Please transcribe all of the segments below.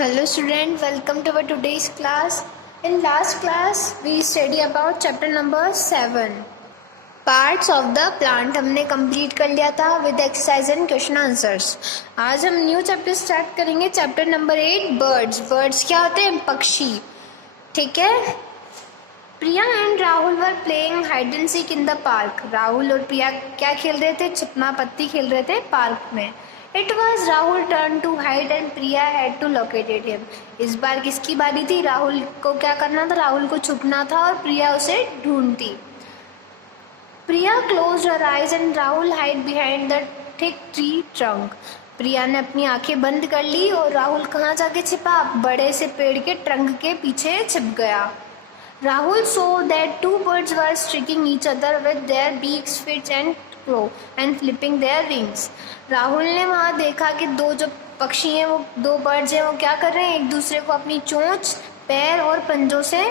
Hello student, welcome to our today's class. In last class we study about chapter number 7 parts of the plant हमने complete कर लिया था with exercise and question answers. आज हम new chapter start करेंगे chapter number 8 birds. birds क्या होते हैं? पक्षी. ठीक है. Priya and Rahul were playing hide and seek in the park. Rahul और प्रिया क्या खेल रहे थे? छुपना पत्ती खेल रहे थे पार्क में. It was Rahul turn to hide and Priya had to locate him. इस बार किसकी बारी थी? राहुल को क्या करना था? राहुल को छुपना था और प्रिया उसे ढूंढती. प्रिया closed her eyes and Rahul hid behind the thick tree trunk. प्रिया ने अपनी आंखें बंद कर ली और राहुल कहाँ जाके छिपा? बड़े से पेड़ के ट्रंक के पीछे छिप गया. Rahul saw that two birds were striking each other with their beaks, feet and claw and flipping their wings. Rahul ने वहाँ देखा कि दो जो पक्षी हैं वो दो बर्ड्स हैं वो क्या कर रहे हैं? एक दूसरे को अपनी चोंच, पैर और पंजों से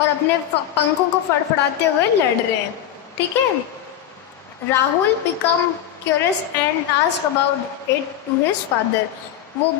और अपने पंखों को फड़फड़ाते हुए लड़ रहे हैं. ठीक है. Rahul become curious and ask about it to his father. वो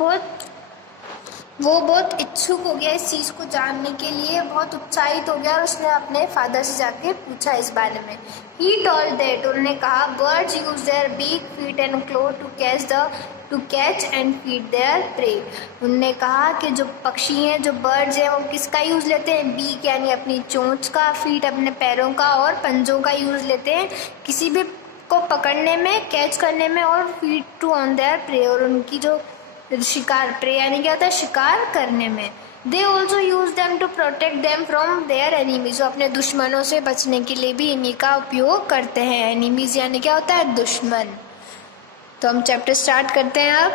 बहुत इच्छुक हो गया इस चीज़ को जानने के लिए, बहुत उत्साहित हो गया और उसने अपने फादर से जाके पूछा इस बारे में. He told that उन्होंने कहा birds use their beak, feet and claw to catch and feed their prey. उन्होंने कहा कि जो पक्षी हैं, जो बर्ड्स हैं, वो किसका यूज़ लेते हैं? बीक यानी अपनी चोंच का, फीट अपने पैरों का और पंजों का यूज़ लेते हैं किसी भी को पकड़ने में, कैच करने में, और feed to on their prey और उनकी जो शिकार, प्रे यानी क्या होता है? शिकार करने में. They also use them to protect them from their enemies. अपने दुश्मनों से बचने के लिए भी इन्हीं का उपयोग करते हैं. एनिमीज यानी क्या होता है? दुश्मन. तो हम चैप्टर स्टार्ट करते हैं अब.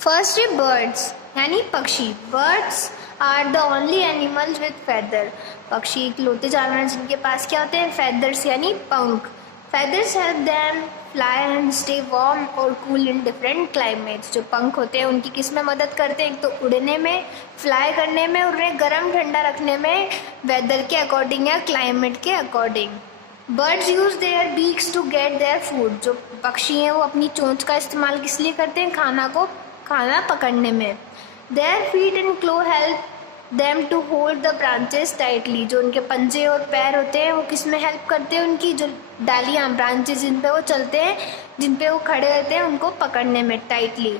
फर्स्ट है बर्ड्स यानी पक्षी. Birds are the only animals with feather. पक्षी इकलौते जानवर हैं जिनके पास क्या होते हैं? फेदर्स यानी पंख. Feathers help them fly and stay warm और cool in different climates. जो पंख होते हैं उनकी किस में मदद करते हैं? एक तो उड़ने में, फ्लाई करने में, और उन्हें गर्म ठंडा रखने में, वेदर के अकॉर्डिंग या क्लाइमेट के according. Birds use their beaks to get their food. जो पक्षी हैं वो अपनी चोंच का इस्तेमाल किस लिए करते हैं? खाना पकड़ने में. Their feet and claw help them to hold the branches tightly. जो उनके पंजे और पैर होते हैं वो किस में हेल्प करते हैं? उनकी जो डालियाँ, ब्रांचेस जिन पे वो चलते हैं, जिन पे वो खड़े रहते हैं, उनको पकड़ने में tightly.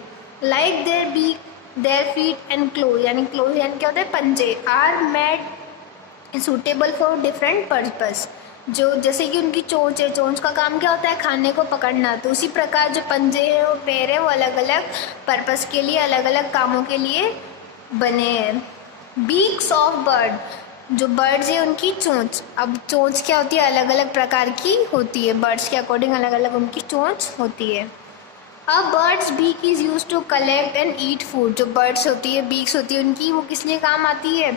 Like their beak, their feet and claw यानी क्या होता है? पंजे. Are made suitable for different purpose. जो जैसे कि उनकी चोंच है, चोंच का काम क्या होता है? खाने को पकड़ना. तो उसी प्रकार जो पंजे हैं और पैर है वो अलग अलग पर्पस के लिए, अलग अलग कामों के लिए बने हैं. Beaks of bird. जो बर्ड्स है उनकी चोंच. अब चोंच क्या होती है? अलग अलग प्रकार की होती है. बर्ड्स के अकॉर्डिंग अलग अलग उनकी चोंच होती है. अब birds beak is use to collect and eat food. जो बर्ड्स होती है, बीक्स होती है उनकी, वो किस लिए काम आती है?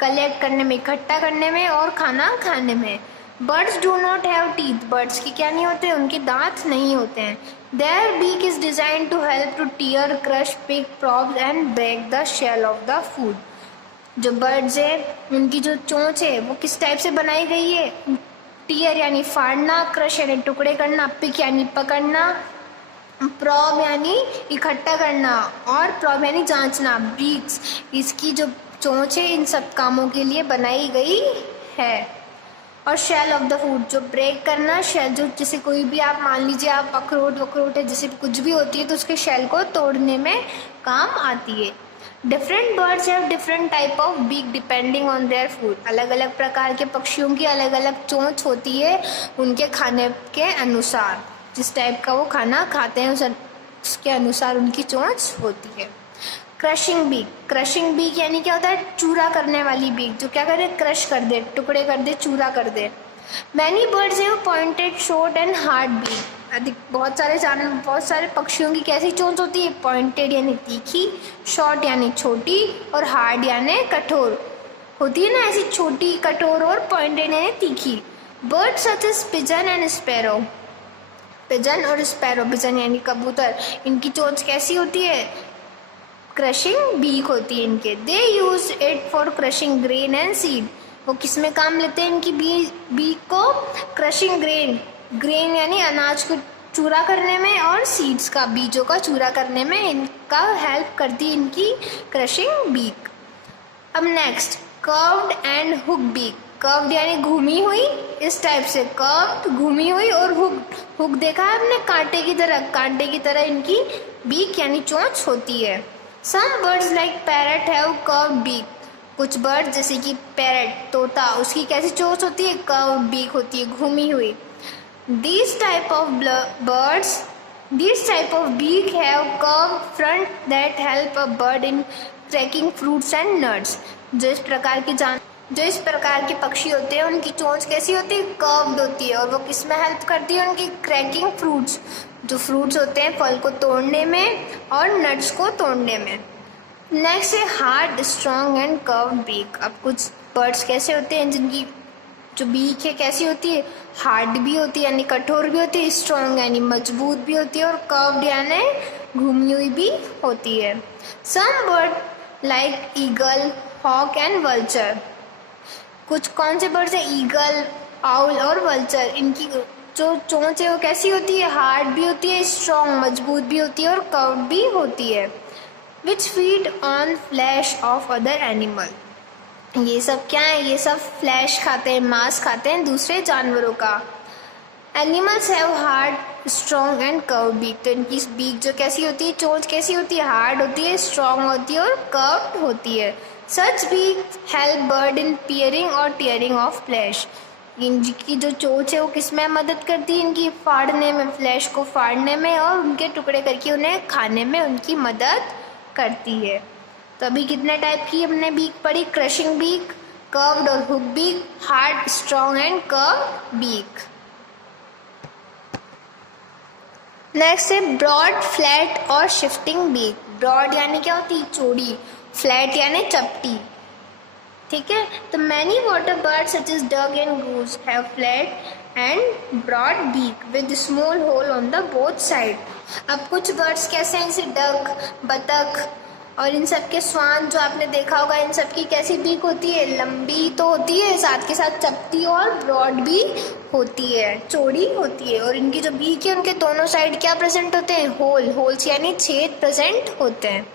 कलेक्ट करने में, इकट्ठा करने में और खाना खाने में. Birds do not have teeth. Birds की क्या नहीं होते? उनके दांत नहीं होते हैं. Their beak is design to help to tear, crush, pick, probe and break the shell of the food. जो बर्ड्स है उनकी जो चोंच है वो किस टाइप से बनाई गई है? टीयर यानी फाड़ना, क्रश यानी टुकड़े करना, पिक यानी पकड़ना, प्रॉब यानी इकट्ठा करना और प्रॉब यानी जांचना. ब्रीक्स, इसकी जो चोंच है इन सब कामों के लिए बनाई गई है. और शेल ऑफ द फूड, जो ब्रेक करना, शेल जो जैसे कोई भी आप मान लीजिए आप अखरोट है, जैसे कुछ भी होती है तो उसके शेल को तोड़ने में काम आती है. Different birds have different type of beak depending on their food. अलग अलग प्रकार के पक्षियों की अलग अलग चोंच होती है उनके खाने के अनुसार. जिस टाइप का वो खाना खाते हैं उसके अनुसार उनकी चोंच होती है. Crushing beak. क्रशिंग बीक यानी क्या होता है? चूरा करने वाली बीक. जो क्या करे? क्रश कर दे, टुकड़े कर दे, चूरा कर दे. Many birds have pointed, short and hard beak. बहुत सारे पक्षियों की कैसी चोंच होती है? पॉइंटेड यानी तीखी, शॉर्ट यानी छोटी और हार्ड यानी कठोर होती है ना, ऐसी छोटी, कठोर और पॉइंटेड यानी तीखी. Bird such as pigeon and sparrow. Pigeon और स्पैरो, पिजन यानी कबूतर, इनकी चोंच कैसी होती है? क्रशिंग बीक होती है इनके. They use it for crushing grain and seed. वो किस में काम लेते हैं इनकी बीक को? क्रशिंग ग्रेन यानी अनाज को चूरा करने में और सीड्स का, बीजों का चूरा करने में इनका हेल्प करती है इनकी क्रशिंग बीक। अब next curved and hook beak. Curved यानी घूमी हुई, इस टाइप से कर्व्ड घूमी हुई, और हुक देखा है हमने कांटे की तरह इनकी बीक यानी चोंच होती है। Some birds like parrot have curved beak. कुछ बर्ड जैसे कि पैरट तोता, उसकी कैसी चोंच होती है, कर्व्ड बीक होती है, घूमी हुई। These type of beak have curved front that help a bird in cracking fruits and nuts। जो इस प्रकार के पक्षी होते हैं उनकी चोंच कैसी होती है, कर्व्ड होती है, और वो किस में हेल्प करती है, उनकी क्रैकिंग फ्रूट्स, जो फ्रूट्स होते हैं फल को तोड़ने में और नट्स को तोड़ने में। नेक्स्ट है hard strong and curved beak. अब कुछ बर्ड्स कैसे होते हैं जिनकी जो बीक है कैसी होती है, हार्ड भी होती है यानी कठोर भी होती है, स्ट्रॉन्ग यानी मजबूत भी होती है, और कर्व्ड यानी घूमी हुई भी होती है। Some bird like eagle, hawk and vulture. कुछ कौन से बर्ड्स है, ईगल, आउल और वल्चर, इनकी जो चोंच है वो कैसी होती है, हार्ड भी होती है, स्ट्रॉन्ग मजबूत भी होती है, और कर्व्ड भी होती है। Which feed on flash of other animal. ये सब क्या है, ये सब फ्लैश खाते हैं, मांस खाते हैं दूसरे जानवरों का। Animals have hard strong and curved beak. तो इनकी बीक जो कैसी होती है, चोंच कैसी होती है, हार्ड होती है, स्ट्रॉन्ग होती है और कर्व्ड होती है। सच beak help bird in peering और टीयरिंग ऑफ फ्लैश। इनकी जो चोंच है वो किस में मदद करती है, इनकी फाड़ने में, फ्लैश को फाड़ने में और उनके टुकड़े करके उन्हें खाने में उनकी मदद करती है। तो अभी कितने टाइप की हमने बीक पढ़ी, क्रशिंग बीक, कर्व्ड और hook beak, hard, strong and curved beak. Next है ब्रॉड, फ्लैट और शिफ्टिंग बीक। ब्रॉड यानी क्या होती है, चौड़ी, फ्लैट यानी चपटी, ठीक है। तो many water birds such as duck and goose have flat and broad beak with small hole on the both side. अब कुछ बर्ड्स कैसे हैं, जैसे डक, बतख और इन सब के स्वान जो आपने देखा होगा, इन सब की कैसी बीक होती है, लंबी तो होती है, साथ के साथ चपटी और ब्रॉड भी होती है, चौड़ी होती है। और इनकी जो बीक है उनके दोनों साइड क्या प्रेजेंट होते हैं, होल्स यानी छेद प्रेजेंट होते हैं,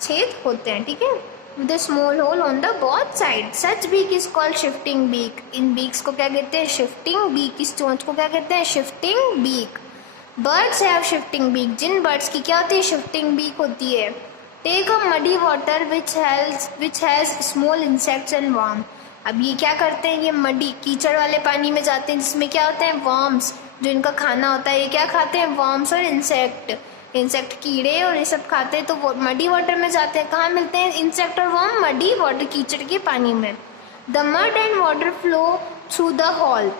छेद होते हैं, ठीक है, with a small hole on the both side. Such beak is called shifting beak. इन बीक्स को क्या कहते हैं, शिफ्टिंग बीक। इस चोंच को क्या कहते हैं, shifting beak. Birds have shifting beak. जिन बर्ड्स की क्या होती है, शिफ्टिंग बीक होती है। Take a muddy water which has small insects and worm. अब ये क्या करते हैं, ये मडी कीचड़ वाले पानी में जाते हैं जिसमें क्या होते हैं, वर्म्स, जो इनका खाना होता है। ये क्या खाते हैं, वर्म्स और इंसेक्ट कीड़े और ये सब खाते हैं। तो वो मडी वाटर में जाते हैं। कहाँ मिलते हैं इंसेक्ट और वर्म, मडी वाटर, कीचड़ के पानी में। The mud and water flow through the hall.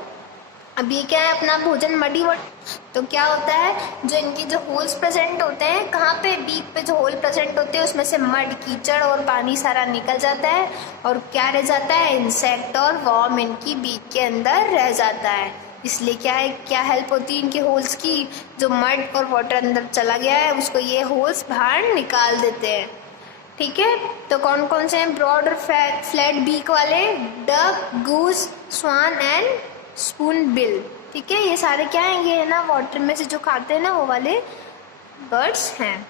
अब ये क्या है, अपना भोजन मडी वाटर। तो क्या होता है, जो इनकी जो होल्स प्रेजेंट होते हैं, कहाँ पे, बीक पे जो होल प्रेजेंट होते हैं उसमें से मड, कीचड़ और पानी सारा निकल जाता है, और क्या रह जाता है, इंसेक्ट और वर्म इनकी बीक के अंदर रह जाता है। इसलिए क्या है, क्या हेल्प होती है इनके होल्स की, जो मड और वाटर अंदर चला गया है उसको ये होल्स बाहर निकाल देते हैं, ठीक है। तो कौन कौन से हैं, ब्रॉड और फ्लैट बीक वाले, duck, goose, swan and spoonbill, ठीक है। ये सारे क्या हैं, ये है ना वाटर में से जो खाते हैं ना वो वाले बर्ड्स हैं।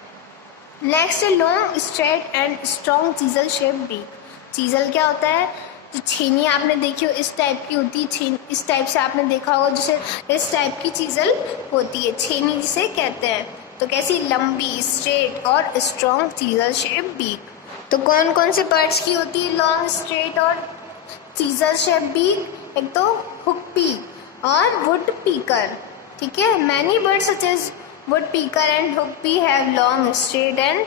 नेक्स्ट है long, straight and strong chisel shape beak. Chisel क्या होता है, जो छेनी आपने देखी हो इस टाइप की होती है, इस टाइप से आपने देखा होगा, जैसे इस टाइप की चीजल होती है, छेनी जिसे कहते हैं। तो कैसी, लंबी, स्ट्रेट और स्ट्रॉन्ग चीजल शेप बीक। तो कौन कौन से बर्ड्स की होती है लॉन्ग, स्ट्रेट और चीजल शेप बीक, एक तो हुक पीक और वुड पीकर, ठीक है। Many birds such as woodpecker and hoopoe have long, straight and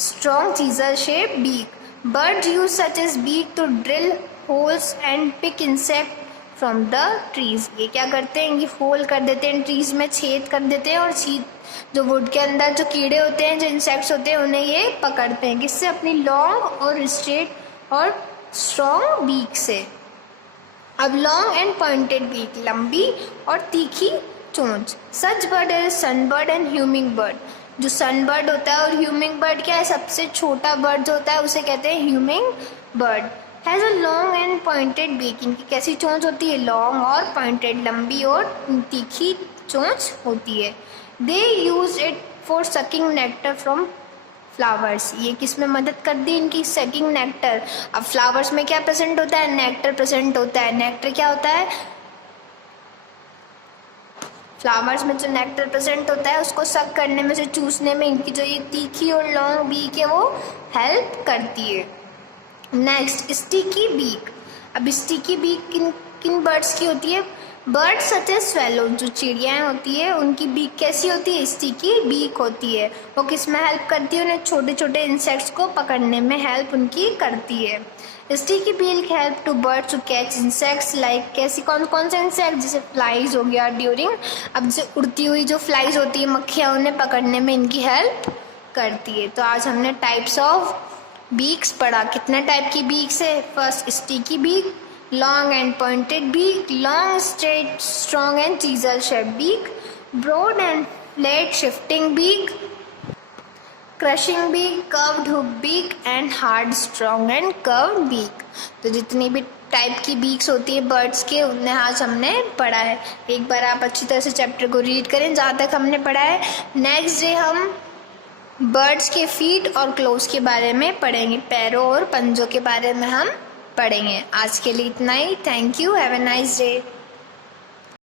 strong chisel shape beak. Birds use such as beak to drill holes and pick insect from the trees। ये क्या करते हैं, ये whole कर देते हैं trees में, छेद कर देते हैं, और जो वुड के अंदर जो कीड़े होते हैं, जो इंसेक्ट्स होते हैं, उन्हें ये पकड़ते हैं, किससे, अपनी लॉन्ग और स्ट्रेट और स्ट्रॉन्ग बीक से। अब लॉन्ग एंड पॉइंटेड बीक, लंबी और तीखी चोंच। Such bird is sunbird and humming bird. जो सनबर्ड होता है और ह्यूमिंग बर्ड क्या है, सबसे छोटा बर्ड जो होता है उसे कहते हैं humming bird. Has a long and pointed beak. इनकी कैसी चोंच होती है, लॉन्ग और पॉइंटेड, लंबी और तीखी चोंच होती है। They use it for sucking nectar from flowers. ये किस में मदद कर दी इनकी? Sucking nectar. अब फ्लावर्स में क्या प्रेजेंट होता है? नेक्टर प्रेजेंट होता है। नेक्टर क्या होता है? फ्लावर्स में जो नेक्टर प्रेजेंट होता है उसको सक करने में से चूसने में इनकी जो ये तीखी और लॉन्ग बीक है वो हेल्प करती है। Next, sticky beak. अब स्टिकी बीक किन किन बर्ड्स की होती है? बर्ड्स सच एज स्वेलो, जो चिड़ियाएँ होती है उनकी बीक कैसी होती है? स्टिकी बीक होती है। वो किस में हेल्प करती है? उन्हें छोटे छोटे इंसेक्ट्स को पकड़ने में हेल्प उनकी करती है। Sticky beak help to birds to catch insects like, कैसी कौन कौन से इंसेक्ट? जैसे फ्लाइज हो गया ड्यूरिंग, अब जो उड़ती हुई जो फ्लाइज होती है मक्खियाँ, उन्हें पकड़ने में इनकी हेल्प करती है। तो आज हमने टाइप्स ऑफ बीक्स पढ़ा। कितने टाइप की बीक्स है? First sticky beak, long and pointed beak, long straight strong and chisel shaped beak, broad and flat shifting beak, crushing beak, curved hook beak and hard strong and curved beak। तो जितनी भी type की beaks होती है birds के उन्हें आज हमने पढ़ा है। एक बार आप अच्छी तरह से चैप्टर को रीड करें जहाँ तक हमने पढ़ा है। नेक्स्ट डे हम बर्ड्स के फीट और क्लोज के बारे में पढ़ेंगे, पैरों और पंजों के बारे में हम पढ़ेंगे। आज के लिए इतना ही। Thank you, have a nice day.